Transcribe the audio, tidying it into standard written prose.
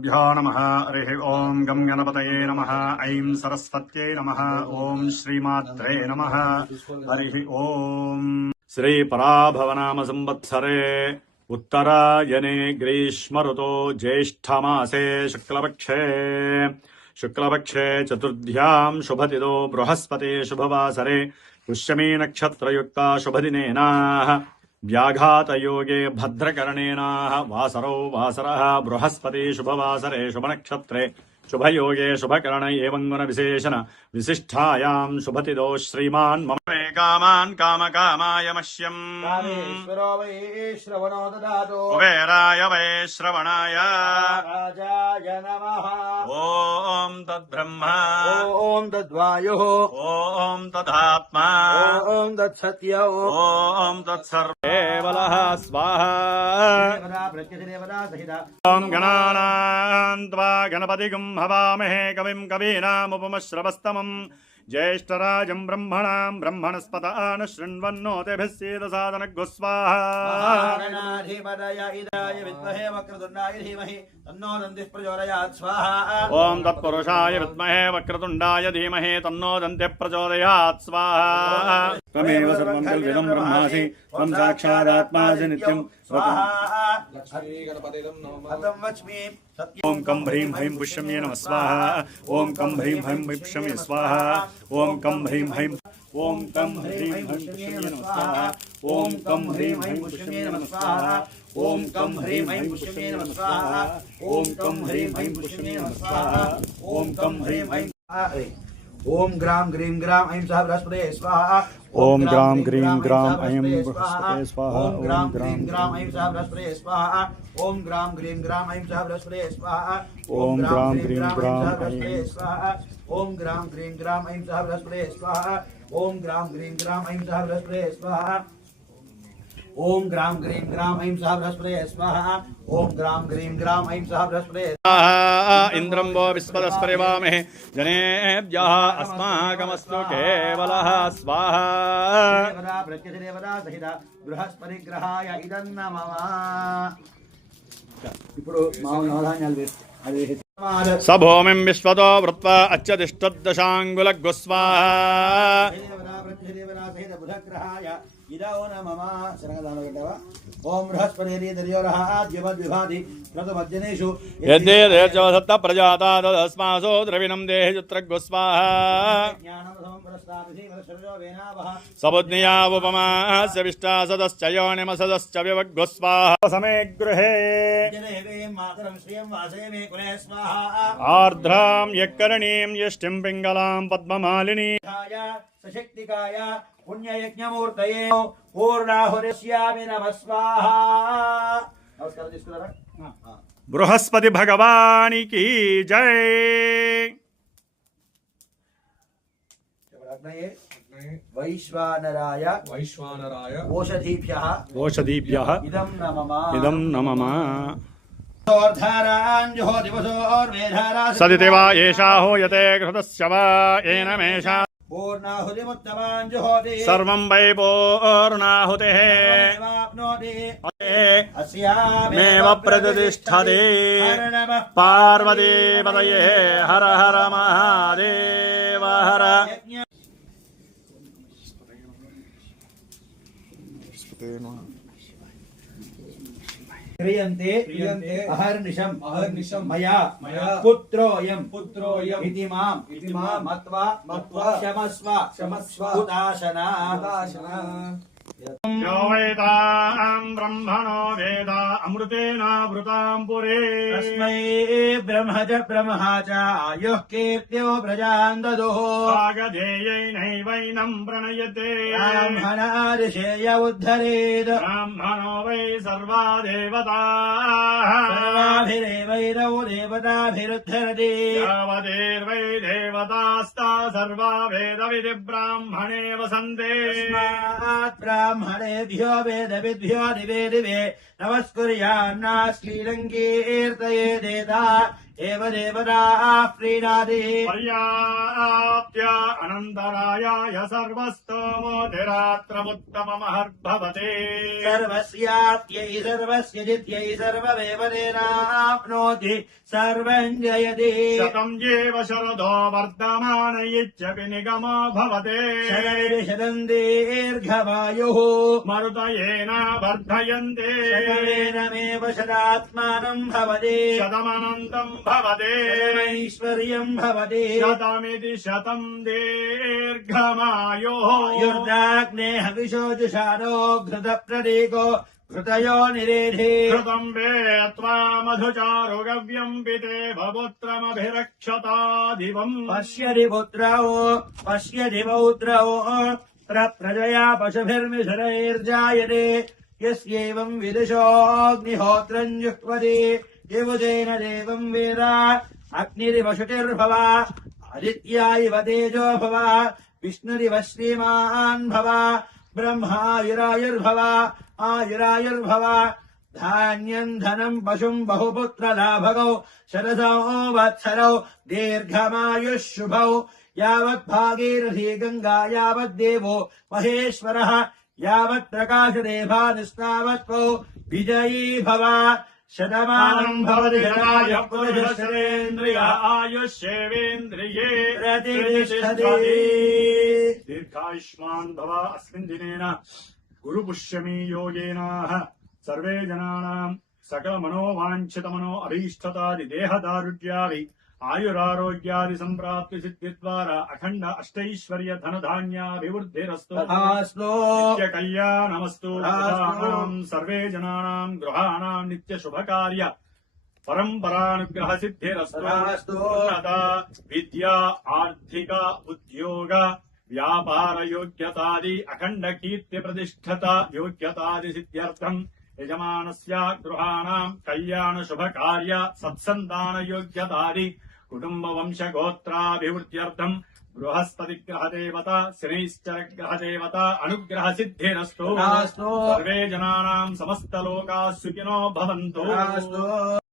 श्रीगुरुभ्यो नमः। हरिः ओम् गं गणपतये नमः। ऐं सरस्वत्यै नमः। ओम् श्रीमात्रे नमः। हरिः ओम्। श्रीपराभवनाम संवत्सरे उत्तरायणे ग्रीष्म ऋतो ज्येष्ठमासे शुक्लपक्षे चतुर्थ्यां शुभतिथौ बृहस्पति शुभवासरे पुष्यमी नक्षत्रयुक्ता शुभदिनेन व्याघातयोगे भद्रकरणेन वासरः बृहस्पति शुभवासरे शुभनक्षत्रे शुभयोगे शुभकरण एवं गुण विशेषण विशिष्टायां शुभतिथौ श्रीमान् मम कामान् कामकामाय मह्यम् कुबेराय वै श्रवणाय राजाय नमः। ॐ तद्ब्रह्मा ॐ तद्वायुः ॐ तदात्मा ॐ तत्सत्य ॐ तत्सर्वेवलः स्वाहा। ॐ गणानां त्वा गणपतिगं हवामहे कविं कवीनामुपमश्रवस्तमम् ज्येष्ठराजं ब्रह्मणस्पत न शृण्वन्नोतिभिः सीदसादनग्गो स्वाहा। ॐ तत्पुरुषाय विद्महे वक्रतुण्डाय धीमहि तन्नो दन्तिः प्रचोदयात् स्वाहा। त्वमेव सर्वं खल्विदं ब्रह्मासि त्वं साक्षादात्मासि नित्यं ॐ कं ह्रीं ह्रीं पुष्यम्ये नमः स्वाहा। ॐ कं ह्रीं ह्रीं पुष्यम्ये स्वाहा। ॐ कं ह्रीं ह्रीं ॐ कं ह्रीं ह्रीं पुष्यम्ये नमः स्वाहा। ॐ कं ह्रीं ह्रीं पुष्यम्ये नमः स्वाहा। ॐ कं ह्रीं ह्रीं पुष्यम्ये नमः स्वाहा। ॐ कं ह्रीं ह्रीं पुष्यम्ये नमः स्वाहा। ॐ कं ह्रीं ह्रीं ओम ग्राम ग्रीम ग्राम ऐं सह बृहस्पते स्वाहा। ओम ग्राम ग्रीम ग्राम ऐं बृहस्पते स्वाहा। ओम ग्राम ग्रीम ग्राम ऐं सह बृहस्पते स्वाहा। ओम ग्राम ग्रीम ग्राम ऐं सह बृहस्पते स्वाहा। ओम ग्राम ग्रीम ग्राम बृहस्पते स्वाहा। ओम ग्राम ग्रीम ग्राम ऐं सह बृहस्पते स्वाहा। ओम ग्राम ग्रीम ग्राम ऐं सह बृहस्पते स्वाहा। ओम ग्राम ग्रीम ग्राम ऐं सह बृहस्पते स्वाहा। ओम ग्राम ग्रीम ग्राम ऐं सह बृहस्पते इंद्रं वो विस्पदस्परिवामहे जनेभ्यः अस्माकमस्तु केवलः स्वाहा। देवता सहित बृहस्पति ग्रहाय इदं नमः। ఇప్పుడు మానవధాన్యాలు వేసి सभूमिं विश्वतो वृत्वा अच्युतिष्ठद्दशाङ्गुलग्गो स्वाहा। ओम बृहस्पति दर्योरहाद्यवद्विभाति क्रतुमज्जनेषु यद्देदेर्जवसत्त प्रजाता तदस्मासो द्रविणं देहि चित्रग्गो स्वाहा। सबुद्नियावुपमास्य विष्टा सदश्च योनिमसदश्च विवग्गो स्वाहा। समे गृहे आर्द्रां यक्करणीं यष्टिं पिङ्गलां पद्ममालिनी सशक्तिकाय पुण्ययज्ञमूर्तये पूर्णाहुरिष्यामि नमः स्वाहा। नमस्कार తీసుకున్నారా? बृहस्पति भगवान की जय। वैश्वानराय ओषधीभ्यः इदं नमः। सदिति वा एषा हूयते घृतस्य वा एनमेषा सर्वं वै पूर्णाहुतिः मेव प्रतिष्ठते। पार्वतीपतये हर हर महादेव हर। क्रियन्ते अहर्निशं मया पुत्रोऽयं इति मां मत्वा क्षमस्व उदाशना। यो वेदां ब्रह्मणो वेद अमृतेनावृतां पुरे तस्मै ब्रह्म च आयुः कीर्त्यो प्रजां ददुः। वागधेयैनैवैनं प्रणयते ब्राह्मणादिशेय उद्धरेत्। ब्राह्मणो वै सर्वा देवताः सर्वाभिरेवैरौ देवताभिरुद्धरति। यावदेर्वै देवतास्ता सर्वा वेदविधि ब्राह्मणे वसन्ते। ब्राह्मणेभ्यो वेदविद्भ्यो दिवे दिवे नमस्कुर्यान्नाश्लीलं कीर्तयेदेता। एव देवताः प्रीणाति पर्याप्त्य अनन्तरायाय सर्वस्तोमोतिरात्रमुत्तममहर्भवते सर्वस्यात्यै सर्वस्य जित्यै सर्वमेव तेनाप्नोति सर्वं जयति शतं येव शरदो वर्धमान इत्यपि निगमो भवते शतमिति दीर्घमायुः मरुतयेन वर्धयन्ते शतमेनमेव शतात्मानं भवति शतमनन्तम् भवते ऐश्वर्यं भवति शतमिति शतं दीर्घमायुः युर्दाग्ने हविषोजुषाणो घृतप्रतीको घृतयो निरेधे कृतम् वेत्वा मधुचारु गव्यम् पितेव पुत्रमभिरक्षता दिवम् पश्यति पौत्रौ प्रजया पशुभिर्मिधुरैर्जायते यस्यैवं विदुषोऽग्निहोत्रम् जुह्वति युवतेन देवं वेद अग्निरिव आदित्या इव तेजो भव विष्णुरिव श्रीमान् भव ब्रह्मायुरायुर्भव आयुरायुर्भव धान्यम् धनम् पशुम् बहुपुत्रलाभगौ शरदौ वत्सरौ दीर्घमायुः शुभौ यावद्भागीरथी गङ्गा यावद्देवो महेश्वरः यावत्प्रकाशदेभानुस्तावत्वौ विजयी भव शतमानम् भवति शताय पुरुषश्रेन्द्रिय आयुष्येवेन्द्रिये प्रतिष्ठति दीर्घायुष्मान् भव अस्मिन् दिनेन गुरुपुष्यमी योगेनाः सर्वे जनानाम् सकलमनोवाञ्छितमनो अभीष्टतादि देहदारुढ्यादि आयुरारोग्यादि सम्प्राप्ति सिद्धिद्वारा अखण्ड अष्टैश्वर्य धनधान्याभिवृद्धिरस्तु नित्यकल्याणमस्तु सर्वे जनानाम् गृहाणाम् नित्यशुभकार्य परम्परानुग्रह सिद्धिरस्तु विद्या आर्थिक उद्योग व्यापार योग्यतादि अखण्ड कीर्ति प्रतिष्ठता योग्यतादि सिद्ध्यर्थम् यजमानस्य गृहाणाम् कल्याण शुभकार्य सत्सन्तान योग्यतादि कुटुम्ब वंश गोत्राभिवृद्ध्यर्थम् बृहस्पतिग्रह देवता शनैश्चर ग्रह देवता अनुग्रह सिद्धिरस्तु सर्वे जनानाम् समस्तलोकाः सुखिनो भवन्तु।